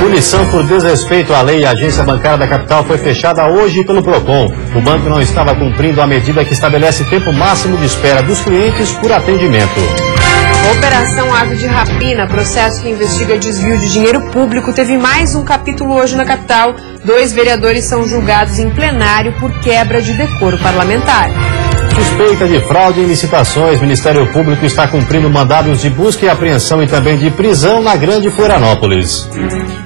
Punição por desrespeito à lei. A agência bancária da capital foi fechada hoje pelo PROCON. O banco não estava cumprindo a medida que estabelece tempo máximo de espera dos clientes por atendimento. Operação Ave de Rapina, processo que investiga desvio de dinheiro público, teve mais um capítulo hoje na capital. 2 vereadores são julgados em plenário por quebra de decoro parlamentar. Suspeita de fraude em licitações, o Ministério Público está cumprindo mandados de busca e apreensão e também de prisão na Grande Florianópolis.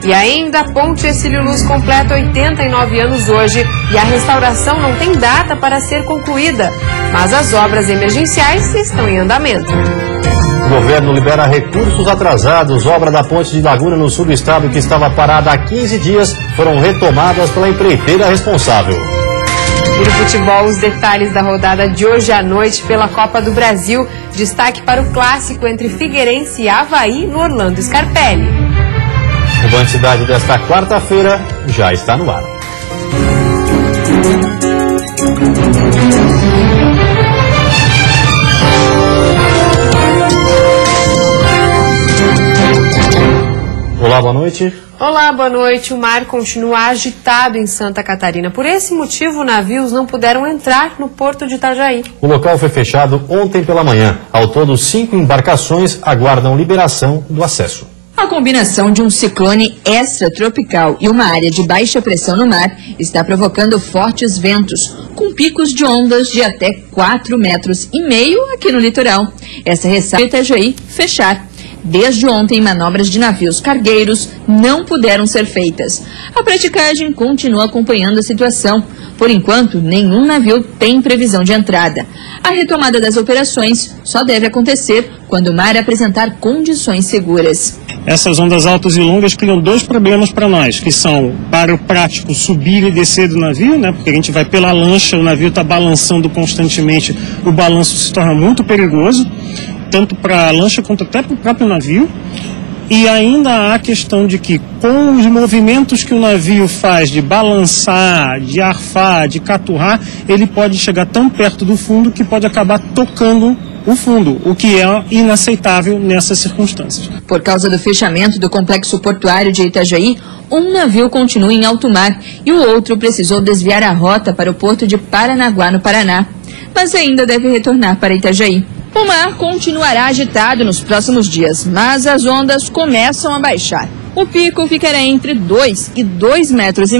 E ainda a Ponte Hercílio Luz completa 89 anos hoje e a restauração não tem data para ser concluída, mas as obras emergenciais estão em andamento. O governo libera recursos atrasados. Obra da ponte de Laguna no sul do estado, que estava parada há 15 dias, foram retomadas pela empreiteira responsável. E no futebol, os detalhes da rodada de hoje à noite pela Copa do Brasil. Destaque para o clássico entre Figueirense e Avaí no Orlando Scarpelli. O Band Cidade desta quarta-feira já está no ar. Olá, boa noite. Olá, boa noite. O mar continua agitado em Santa Catarina. Por esse motivo, navios não puderam entrar no porto de Itajaí. O local foi fechado ontem pela manhã. Ao todo, 5 embarcações aguardam liberação do acesso. A combinação de um ciclone extratropical e uma área de baixa pressão no mar está provocando fortes ventos, com picos de ondas de até 4,5 metros aqui no litoral. Essa ressalva Itajaí fechar. Desde ontem, manobras de navios cargueiros não puderam ser feitas. A praticagem continua acompanhando a situação. Por enquanto, nenhum navio tem previsão de entrada. A retomada das operações só deve acontecer quando o mar apresentar condições seguras. Essas ondas altas e longas criam 2 problemas para nós, que são, para o prático, subir e descer do navio, né? Porque a gente vai pela lancha, o navio está balançando constantemente, o balanço se torna muito perigoso, tanto para a lancha quanto até para o próprio navio. E ainda há a questão de que, com os movimentos que o navio faz de balançar, de arfar, de caturrar, ele pode chegar tão perto do fundo que pode acabar tocando o fundo, o que é inaceitável nessas circunstâncias. Por causa do fechamento do complexo portuário de Itajaí, um navio continua em alto mar e o outro precisou desviar a rota para o porto de Paranaguá, no Paraná, mas ainda deve retornar para Itajaí. O mar continuará agitado nos próximos dias, mas as ondas começam a baixar. O pico ficará entre 2 e 2,5 metros.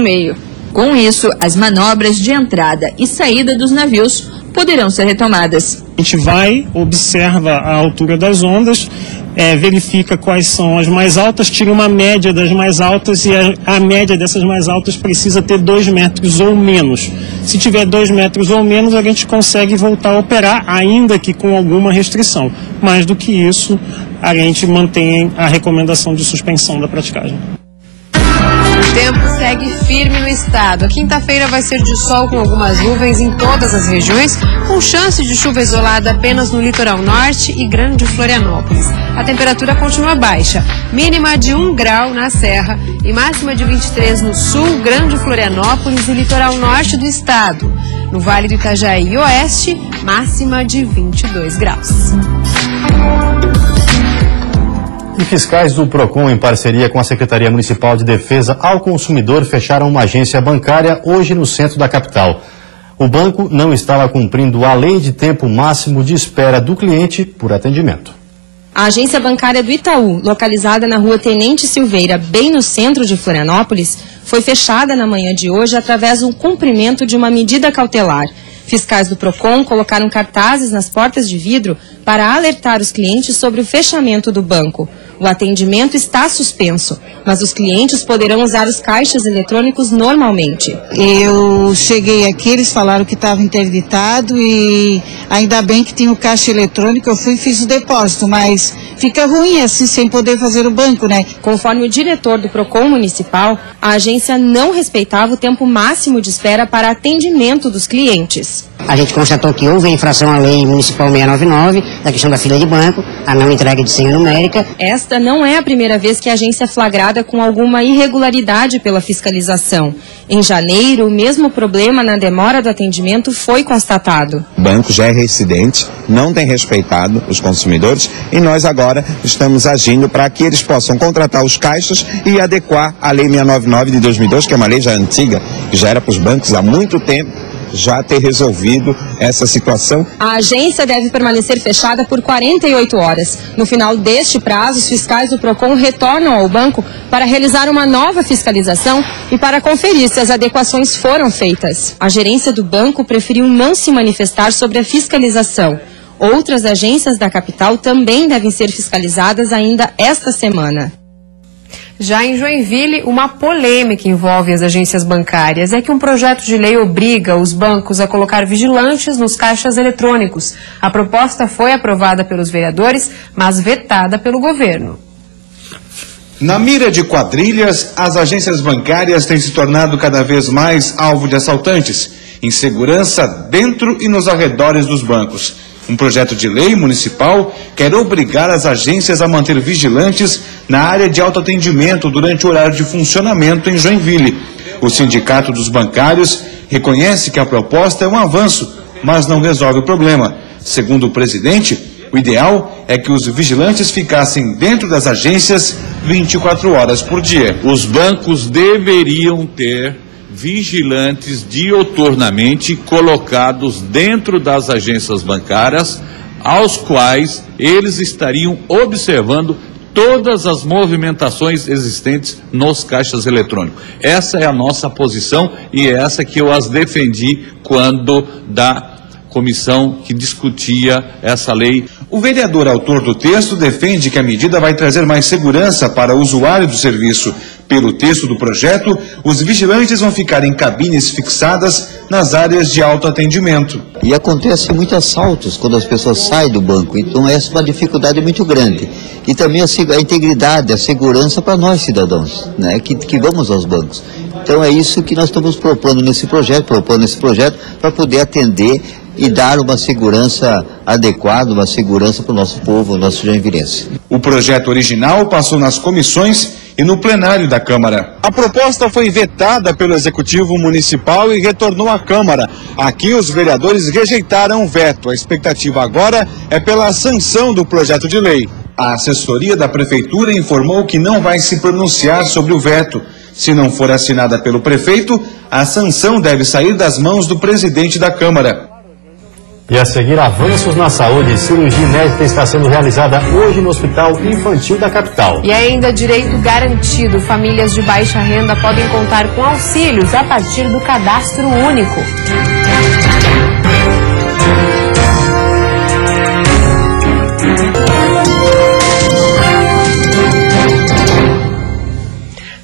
Com isso, as manobras de entrada e saída dos navios poderão ser retomadas. A gente vai, observa a altura das ondas, verifica quais são as mais altas, tira uma média das mais altas e a média dessas mais altas precisa ter 2 metros ou menos. Se tiver 2 metros ou menos, a gente consegue voltar a operar, ainda que com alguma restrição. Mais do que isso, a gente mantém a recomendação de suspensão da praticagem. O tempo segue firme no estado. A quinta-feira vai ser de sol com algumas nuvens em todas as regiões, com chance de chuva isolada apenas no litoral norte e Grande Florianópolis. A temperatura continua baixa, mínima de 1 grau na Serra e máxima de 23 no sul, Grande Florianópolis e litoral norte do estado. No Vale do Itajaí e Oeste, máxima de 22 graus. E fiscais do PROCON, em parceria com a Secretaria Municipal de Defesa ao Consumidor, fecharam uma agência bancária hoje no centro da capital. O banco não estava cumprindo a lei de tempo máximo de espera do cliente por atendimento. A agência bancária do Itaú, localizada na rua Tenente Silveira, bem no centro de Florianópolis, foi fechada na manhã de hoje através do cumprimento de uma medida cautelar. Fiscais do PROCON colocaram cartazes nas portas de vidro para alertar os clientes sobre o fechamento do banco. O atendimento está suspenso, mas os clientes poderão usar os caixas eletrônicos normalmente. Eu cheguei aqui, eles falaram que estava interditado e ainda bem que tinha o caixa eletrônico, eu fui e fiz o depósito, mas fica ruim assim sem poder fazer o banco, né? Conforme o diretor do PROCON municipal, a agência não respeitava o tempo máximo de espera para atendimento dos clientes. A gente constatou que houve infração à lei municipal 699, da questão da fila de banco, a não entrega de senha numérica. Esta não é a primeira vez que a agência é flagrada com alguma irregularidade pela fiscalização. Em janeiro, o mesmo problema na demora do atendimento foi constatado. O banco já é reincidente, não tem respeitado os consumidores e nós agora estamos agindo para que eles possam contratar os caixas e adequar a lei 699 de 2002, que é uma lei já antiga, que já era para os bancos há muito tempo, já ter resolvido essa situação. A agência deve permanecer fechada por 48 horas. No final deste prazo, os fiscais do PROCON retornam ao banco para realizar uma nova fiscalização e para conferir se as adequações foram feitas. A gerência do banco preferiu não se manifestar sobre a fiscalização. Outras agências da capital também devem ser fiscalizadas ainda esta semana. Já em Joinville, uma polêmica envolve as agências bancárias. É que um projeto de lei obriga os bancos a colocar vigilantes nos caixas eletrônicos. A proposta foi aprovada pelos vereadores, mas vetada pelo governo. Na mira de quadrilhas, as agências bancárias têm se tornado cada vez mais alvo de assaltantes, insegurança dentro e nos arredores dos bancos. Um projeto de lei municipal quer obrigar as agências a manter vigilantes na área de autoatendimento durante o horário de funcionamento em Joinville. O Sindicato dos Bancários reconhece que a proposta é um avanço, mas não resolve o problema. Segundo o presidente, o ideal é que os vigilantes ficassem dentro das agências 24 horas por dia. Os bancos deveriam ter vigilantes diuturnamente colocados dentro das agências bancárias, aos quais eles estariam observando todas as movimentações existentes nos caixas eletrônicos. Essa é a nossa posição e é essa que eu as defendi quando da comissão que discutia essa lei. O vereador autor do texto defende que a medida vai trazer mais segurança para o usuário do serviço. Pelo texto do projeto, os vigilantes vão ficar em cabines fixadas nas áreas de autoatendimento. E acontece muitos assaltos quando as pessoas saem do banco, então essa é uma dificuldade muito grande. E também a integridade, a segurança para nós cidadãos, né, que vamos aos bancos. Então é isso que nós estamos propondo nesse projeto para poder atender e dar uma segurança adequada, uma segurança para o nosso povo, o nosso joinvilense. O projeto original passou nas comissões e no plenário da Câmara. A proposta foi vetada pelo Executivo Municipal e retornou à Câmara. Aqui os vereadores rejeitaram o veto. A expectativa agora é pela sanção do projeto de lei. A assessoria da Prefeitura informou que não vai se pronunciar sobre o veto. Se não for assinada pelo prefeito, a sanção deve sair das mãos do presidente da Câmara. E a seguir, avanços na saúde. Cirurgia inédita está sendo realizada hoje no Hospital Infantil da capital. E ainda direito garantido. Famílias de baixa renda podem contar com auxílios a partir do cadastro único.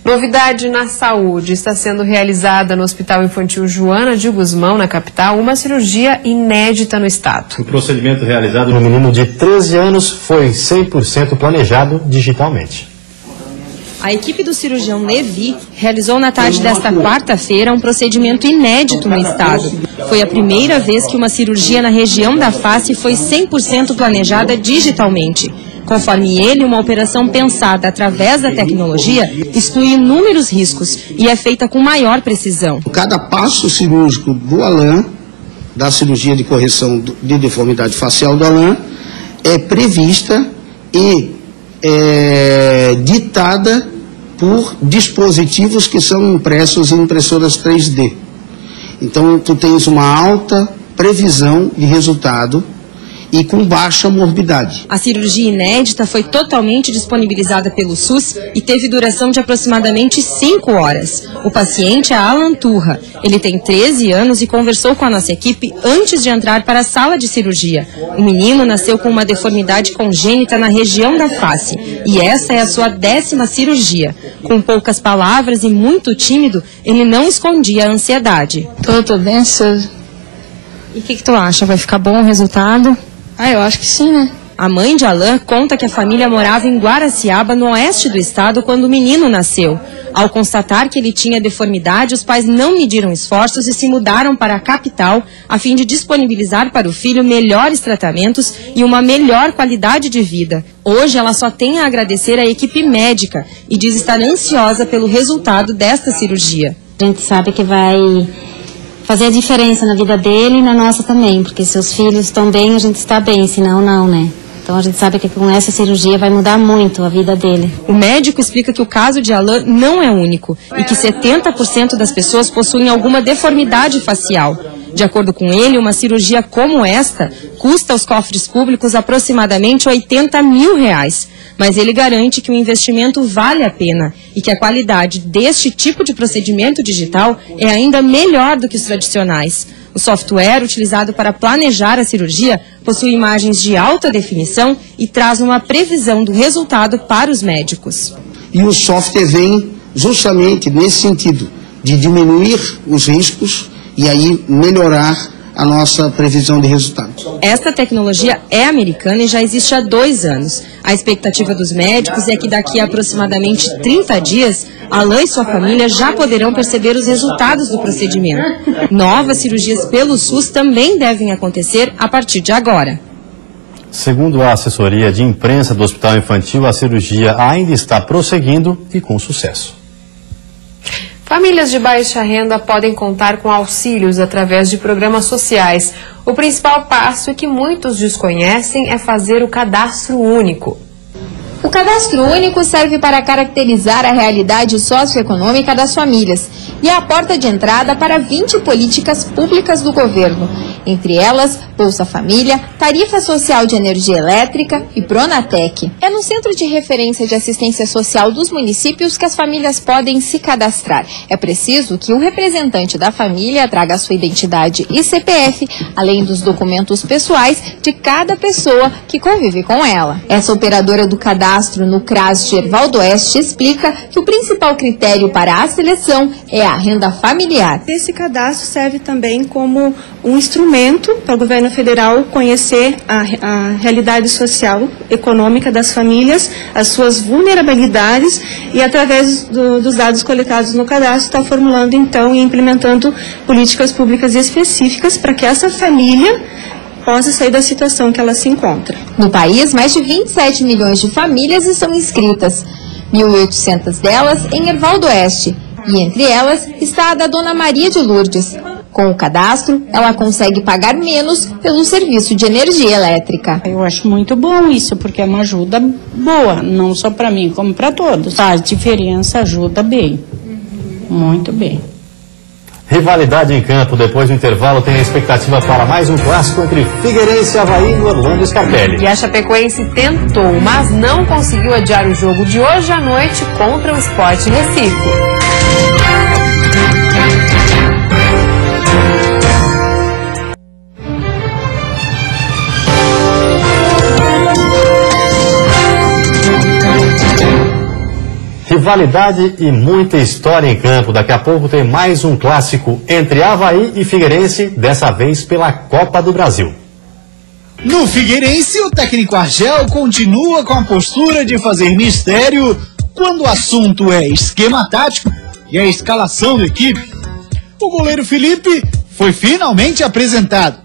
Novidade na saúde. Está sendo realizada no Hospital Infantil Joana de Guzmão, na capital, uma cirurgia inédita no estado. O procedimento realizado no menino de 13 anos foi 100% planejado digitalmente. A equipe do cirurgião Levi realizou na tarde desta quarta-feira um procedimento inédito no estado. Foi a primeira vez que uma cirurgia na região da face foi 100% planejada digitalmente. Conforme ele, uma operação pensada através da tecnologia exclui inúmeros riscos e é feita com maior precisão. Cada passo cirúrgico do Alain, da cirurgia de correção de deformidade facial do Alain, é prevista e ditada por dispositivos que são impressos em impressoras 3D. Então, tu tens uma alta previsão de resultado e com baixa morbidade. A cirurgia inédita foi totalmente disponibilizada pelo SUS e teve duração de aproximadamente 5 horas. O paciente é Alan Turra. Ele tem 13 anos e conversou com a nossa equipe antes de entrar para a sala de cirurgia. O menino nasceu com uma deformidade congênita na região da face e essa é a sua 10ª cirurgia. Com poucas palavras e muito tímido, ele não escondia a ansiedade. Tô bem ansioso. E o que tu acha? Vai ficar bom o resultado? Eu acho que sim, né? A mãe de Alain conta que a família morava em Guaraciaba, no oeste do estado, quando o menino nasceu. Ao constatar que ele tinha deformidade, os pais não mediram esforços e se mudaram para a capital a fim de disponibilizar para o filho melhores tratamentos e uma melhor qualidade de vida. Hoje ela só tem a agradecer à equipe médica e diz estar ansiosa pelo resultado desta cirurgia. A gente sabe que vai fazer a diferença na vida dele e na nossa também, porque se os filhos estão bem, a gente está bem, senão não, né? Então a gente sabe que com essa cirurgia vai mudar muito a vida dele. O médico explica que o caso de Alain não é único e que 70% das pessoas possuem alguma deformidade facial. De acordo com ele, uma cirurgia como esta custa aos cofres públicos aproximadamente R$80 mil. Mas ele garante que o investimento vale a pena e que a qualidade deste tipo de procedimento digital é ainda melhor do que os tradicionais. O software utilizado para planejar a cirurgia possui imagens de alta definição e traz uma previsão do resultado para os médicos. E o software vem justamente nesse sentido, de diminuir os riscos e aí melhorar a nossa previsão de resultados. Esta tecnologia é americana e já existe há 2 anos. A expectativa dos médicos é que daqui a aproximadamente 30 dias, Alain e sua família já poderão perceber os resultados do procedimento. Novas cirurgias pelo SUS também devem acontecer a partir de agora. Segundo a assessoria de imprensa do Hospital Infantil, a cirurgia ainda está prosseguindo e com sucesso. Famílias de baixa renda podem contar com auxílios através de programas sociais. O principal passo que muitos desconhecem é fazer o cadastro único. O cadastro único serve para caracterizar a realidade socioeconômica das famílias e é a porta de entrada para 20 políticas públicas do governo, entre elas Bolsa Família, Tarifa Social de Energia Elétrica e Pronatec. É no Centro de Referência de Assistência Social dos municípios que as famílias podem se cadastrar. É preciso que um representante da família traga sua identidade e CPF, além dos documentos pessoais de cada pessoa que convive com ela. Essa operadora do cadastro no CRAS Gerval do Oeste explica que o principal critério para a seleção é a renda familiar. Esse cadastro serve também como um instrumento para o governo federal conhecer a realidade social, econômica das famílias, as suas vulnerabilidades e através dos dados coletados no cadastro está formulando então e implementando políticas públicas específicas para que essa família possa sair da situação que ela se encontra. No país, mais de 27 milhões de famílias estão inscritas, 1.800 delas em Gerval do Oeste, e entre elas está a da Dona Maria de Lourdes. Com o cadastro, ela consegue pagar menos pelo serviço de energia elétrica. Eu acho muito bom isso, porque é uma ajuda boa, não só para mim, como para todos. Faz diferença, ajuda bem, muito bem. Rivalidade em campo. Depois do intervalo tem a expectativa para mais um clássico entre Figueirense e Avaí no Orlando Scarpelli. E a Chapecoense tentou, mas não conseguiu adiar o jogo de hoje à noite contra o Sport Recife. Rivalidade e muita história em campo. Daqui a pouco tem mais um clássico entre Avaí e Figueirense, dessa vez pela Copa do Brasil. No Figueirense, o técnico Argel continua com a postura de fazer mistério quando o assunto é esquema tático e a escalação da equipe. O goleiro Felipe foi finalmente apresentado,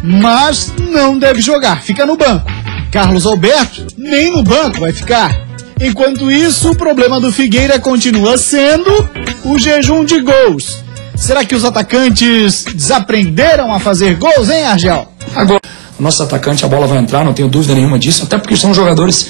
mas não deve jogar, fica no banco. Carlos Alberto nem no banco vai ficar. Enquanto isso, o problema do Figueira continua sendo o jejum de gols. Será que os atacantes desaprenderam a fazer gols, hein, Argel? Agora, o nosso atacante, a bola vai entrar, não tenho dúvida nenhuma disso, até porque são jogadores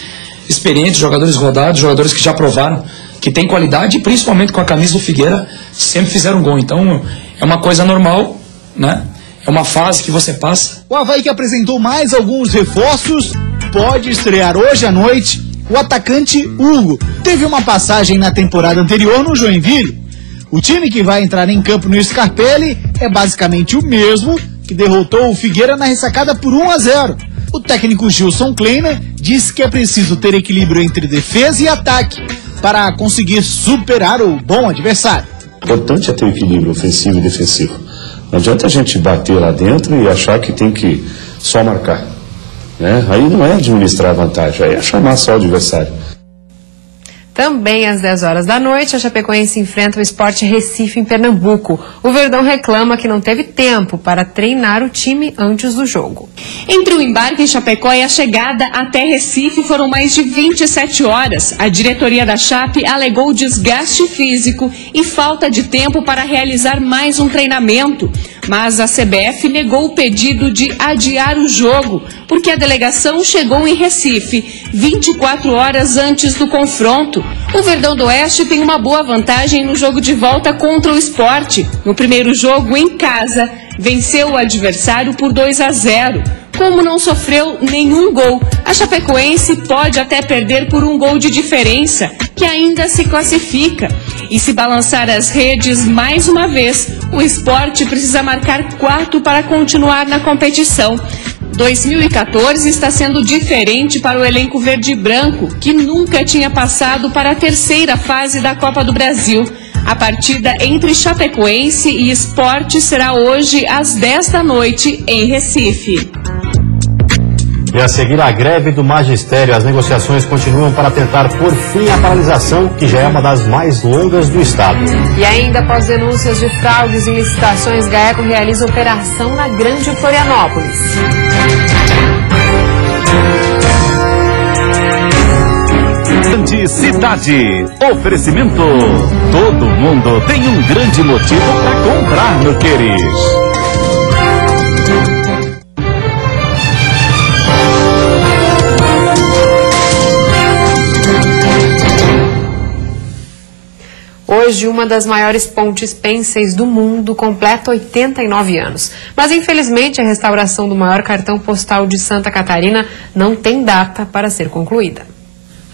experientes, jogadores rodados, jogadores que já provaram que tem qualidade e principalmente com a camisa do Figueira sempre fizeram gol. Então, é uma coisa normal, né? É uma fase que você passa. O Avaí, que apresentou mais alguns reforços, pode estrear hoje à noite. O atacante Hugo teve uma passagem na temporada anterior no Joinville. O time que vai entrar em campo no Scarpelli é basicamente o mesmo que derrotou o Figueira na ressacada por 1-0. O técnico Gilson Kleiner disse que é preciso ter equilíbrio entre defesa e ataque para conseguir superar o bom adversário. O importante é ter equilíbrio ofensivo e defensivo. Não adianta a gente bater lá dentro e achar que tem que só marcar. Aí não é administrar a vantagem, aí é chamar só o adversário. Também às 10 horas da noite, a Chapecoense enfrenta o Sport Recife em Pernambuco. O Verdão reclama que não teve tempo para treinar o time antes do jogo. Entre o embarque em Chapecó e a chegada até Recife foram mais de 27 horas. A diretoria da Chape alegou desgaste físico e falta de tempo para realizar mais um treinamento. Mas a CBF negou o pedido de adiar o jogo, porque a delegação chegou em Recife 24 horas antes do confronto. O Verdão do Oeste tem uma boa vantagem no jogo de volta contra o Sport. No primeiro jogo, em casa, venceu o adversário por 2-0. Como não sofreu nenhum gol, a Chapecoense pode até perder por um gol de diferença, que ainda se classifica. E se balançar as redes mais uma vez, o Sport precisa marcar 4 para continuar na competição. 2014 está sendo diferente para o elenco verde e branco, que nunca tinha passado para a terceira fase da Copa do Brasil. A partida entre Chapecoense e Sport será hoje às 10 da noite em Recife. E a seguir a greve do magistério, as negociações continuam para tentar pôr fim à paralisação, que já é uma das mais longas do estado. E ainda após denúncias de fraudes em licitações, GAECO realiza operação na Grande Florianópolis. Grande Cidade. Oferecimento. Todo mundo tem um grande motivo para comprar no Queires. Hoje, uma das maiores pontes pênseis do mundo completa 89 anos. Mas, infelizmente, a restauração do maior cartão postal de Santa Catarina não tem data para ser concluída.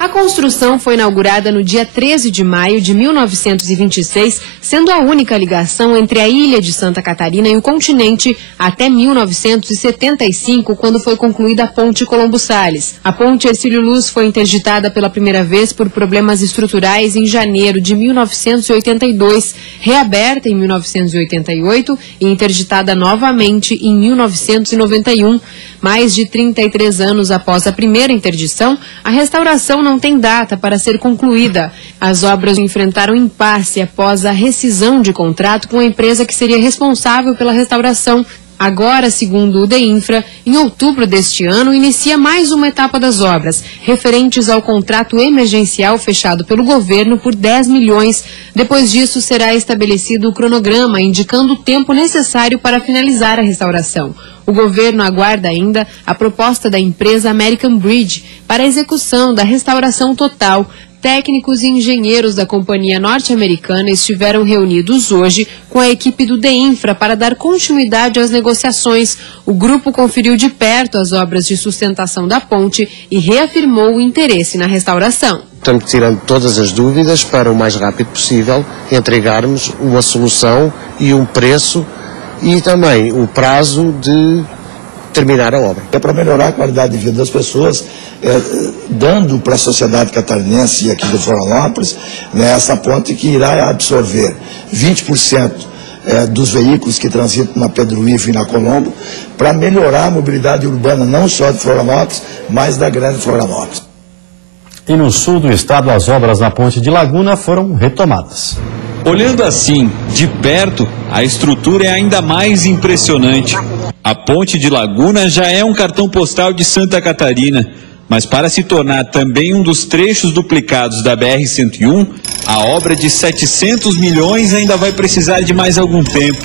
A construção foi inaugurada no dia 13 de maio de 1926, sendo a única ligação entre a ilha de Santa Catarina e o continente até 1975, quando foi concluída a Ponte Colombo Salles. A Ponte Hercílio Luz foi interditada pela primeira vez por problemas estruturais em janeiro de 1982, reaberta em 1988 e interditada novamente em 1991. Mais de 33 anos após a primeira interdição, a restauração não tem data para ser concluída. As obras enfrentaram impasse após a rescisão de contrato com a empresa que seria responsável pela restauração. Agora, segundo o DEINFRA, em outubro deste ano, inicia mais uma etapa das obras, referentes ao contrato emergencial fechado pelo governo por 10 milhões. Depois disso, será estabelecido o cronograma, indicando o tempo necessário para finalizar a restauração. O governo aguarda ainda a proposta da empresa American Bridge para a execução da restauração total. Técnicos e engenheiros da companhia norte-americana estiveram reunidos hoje com a equipe do DEINFRA para dar continuidade às negociações. O grupo conferiu de perto as obras de sustentação da ponte e reafirmou o interesse na restauração. Estamos tirando todas as dúvidas para o mais rápido possível entregarmos uma solução e um preço e também o prazo de terminar a obra. É para melhorar a qualidade de vida das pessoas, dando para a sociedade catarinense e aqui de Florianópolis, né, essa ponte que irá absorver 20% dos veículos que transitam na Pedro Ivo e na Colombo, para melhorar a mobilidade urbana não só de Florianópolis, mas da Grande Florianópolis. E no sul do estado, as obras na Ponte de Laguna foram retomadas. Olhando assim, de perto, a estrutura é ainda mais impressionante. A Ponte de Laguna já é um cartão postal de Santa Catarina, mas para se tornar também um dos trechos duplicados da BR-101, a obra de 700 milhões ainda vai precisar de mais algum tempo.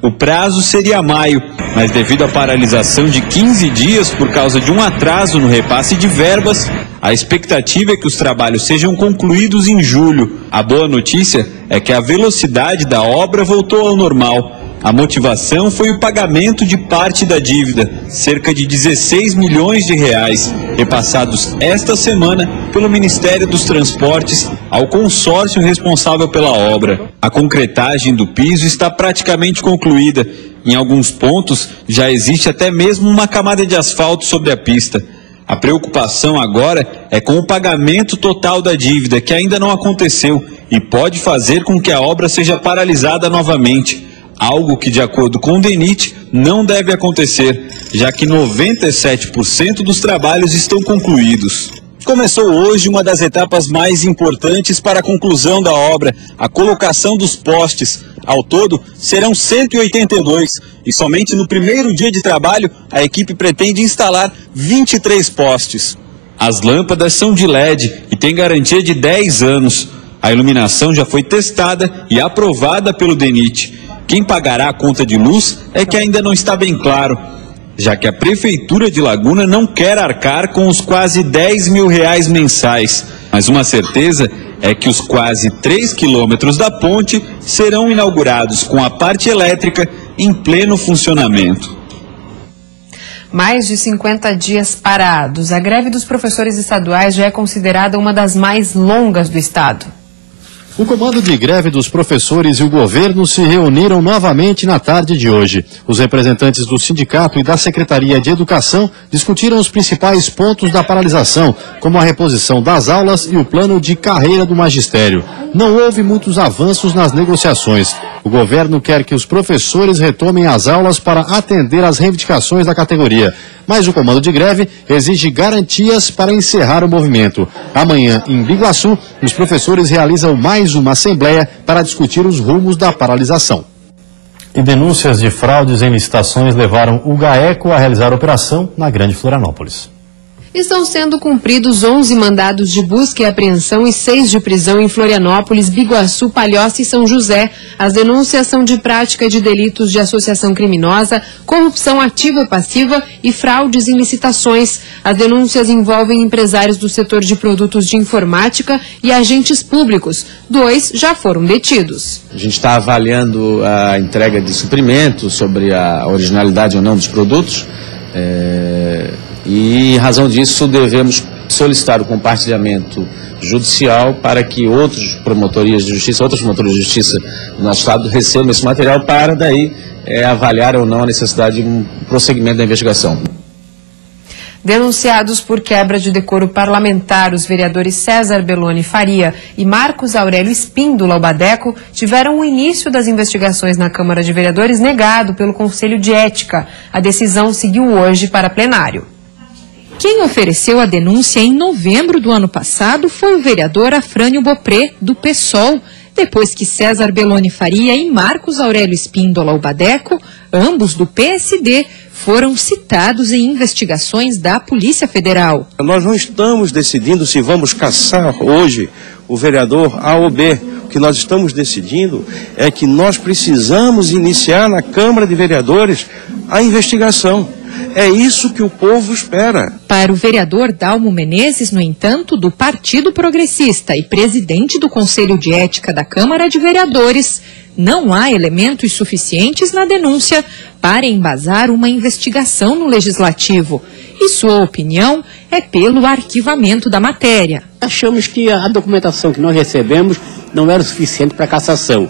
O prazo seria maio, mas devido à paralisação de 15 dias por causa de um atraso no repasse de verbas, a expectativa é que os trabalhos sejam concluídos em julho. A boa notícia é que a velocidade da obra voltou ao normal. A motivação foi o pagamento de parte da dívida, cerca de 16 milhões de reais, repassados esta semana pelo Ministério dos Transportes ao consórcio responsável pela obra. A concretagem do piso está praticamente concluída. Em alguns pontos já existe até mesmo uma camada de asfalto sobre a pista. A preocupação agora é com o pagamento total da dívida, que ainda não aconteceu e pode fazer com que a obra seja paralisada novamente. Algo que, de acordo com o DENIT, não deve acontecer, já que 97% dos trabalhos estão concluídos. Começou hoje uma das etapas mais importantes para a conclusão da obra, a colocação dos postes. Ao todo, serão 182 e somente no primeiro dia de trabalho a equipe pretende instalar 23 postes. As lâmpadas são de LED e têm garantia de 10 anos. A iluminação já foi testada e aprovada pelo DENIT. Quem pagará a conta de luz é que ainda não está bem claro, já que a Prefeitura de Laguna não quer arcar com os quase R$10 mil mensais. Mas uma certeza é que os quase 3 quilômetros da ponte serão inaugurados com a parte elétrica em pleno funcionamento. Mais de 50 dias parados. A greve dos professores estaduais já é considerada uma das mais longas do estado. O comando de greve dos professores e o governo se reuniram novamente na tarde de hoje. Os representantes do sindicato e da Secretaria de Educação discutiram os principais pontos da paralisação, como a reposição das aulas e o plano de carreira do magistério. Não houve muitos avanços nas negociações. O governo quer que os professores retomem as aulas para atender às reivindicações da categoria. Mas o comando de greve exige garantias para encerrar o movimento. Amanhã, em Biguaçu, os professores realizam mais uma assembleia para discutir os rumos da paralisação. E denúncias de fraudes em licitações levaram o GAECO a realizar operação na Grande Florianópolis. Estão sendo cumpridos 11 mandados de busca e apreensão e 6 de prisão em Florianópolis, Biguaçu, Palhoça e São José. As denúncias são de prática de delitos de associação criminosa, corrupção ativa e passiva e fraudes em licitações. As denúncias envolvem empresários do setor de produtos de informática e agentes públicos. 2 já foram detidos. A gente está avaliando a entrega de suprimentos, sobre a originalidade ou não dos produtos. E, em razão disso, devemos solicitar o compartilhamento judicial para que outras promotorias de justiça do nosso estado recebam esse material para daí avaliar ou não a necessidade de um prosseguimento da investigação. Denunciados por quebra de decoro parlamentar, os vereadores César Belloni Faria e Marcos Aurélio Espíndola Albadeco tiveram o início das investigações na Câmara de Vereadores negado pelo Conselho de Ética. A decisão seguiu hoje para plenário. Quem ofereceu a denúncia em novembro do ano passado foi o vereador Afrânio Bopré, do PSOL, depois que César Belloni Faria e Marcos Aurélio Espíndola Albadeco, ambos do PSD, foram citados em investigações da Polícia Federal. Nós não estamos decidindo se vamos caçar hoje o vereador A ou B. O que nós estamos decidindo é que nós precisamos iniciar na Câmara de Vereadores a investigação. É isso que o povo espera. Para o vereador Dalmo Menezes, no entanto, do Partido Progressista e presidente do Conselho de Ética da Câmara de Vereadores, não há elementos suficientes na denúncia para embasar uma investigação no Legislativo. E sua opinião é pelo arquivamento da matéria. Achamos que a documentação que nós recebemos não era o suficiente para cassação.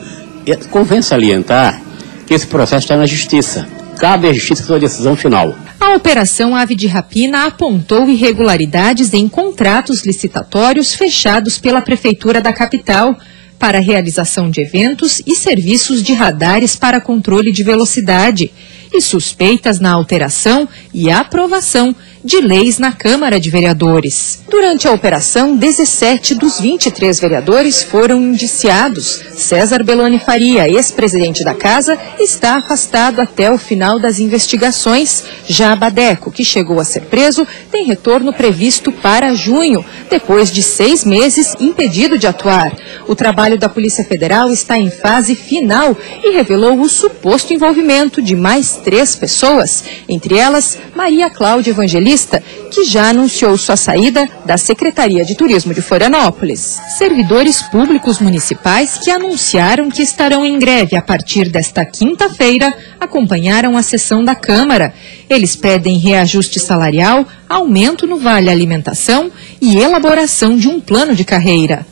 Convém salientar que esse processo está na Justiça. Cabe à Justiça sua decisão final. A Operação Ave de Rapina apontou irregularidades em contratos licitatórios fechados pela Prefeitura da capital para a realização de eventos e serviços de radares para controle de velocidade e suspeitas na alteração e aprovação de leis na Câmara de Vereadores. Durante a operação, 17 dos 23 vereadores foram indiciados. César Belloni Faria, ex-presidente da Casa, está afastado até o final das investigações. Já Albadeco, que chegou a ser preso, tem retorno previsto para junho, depois de 6 meses impedido de atuar. O trabalho da Polícia Federal está em fase final e revelou o suposto envolvimento de mais 3 pessoas, entre elas Maria Cláudia Evangelista, que já anunciou sua saída da Secretaria de Turismo de Florianópolis. Servidores públicos municipais que anunciaram que estarão em greve a partir desta quinta-feira acompanharam a sessão da Câmara. Eles pedem reajuste salarial, aumento no Vale Alimentação e elaboração de um plano de carreira.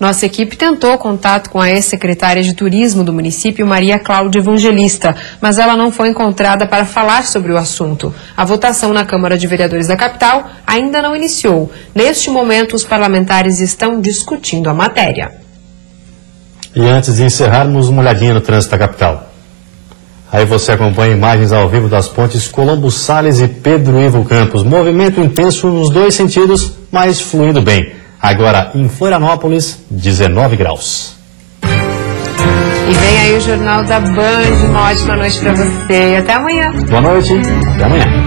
Nossa equipe tentou contato com a ex-secretária de Turismo do município, Maria Cláudia Evangelista, mas ela não foi encontrada para falar sobre o assunto. A votação na Câmara de Vereadores da capital ainda não iniciou. Neste momento, os parlamentares estão discutindo a matéria. E antes de encerrarmos, uma olhadinha no trânsito da capital. Aí você acompanha imagens ao vivo das pontes Colombo Salles e Pedro Ivo Campos. Movimento intenso nos dois sentidos, mas fluindo bem. Agora, em Florianópolis, 19 graus. E vem aí o Jornal da Band. Uma ótima noite para você e até amanhã. Boa noite, até amanhã.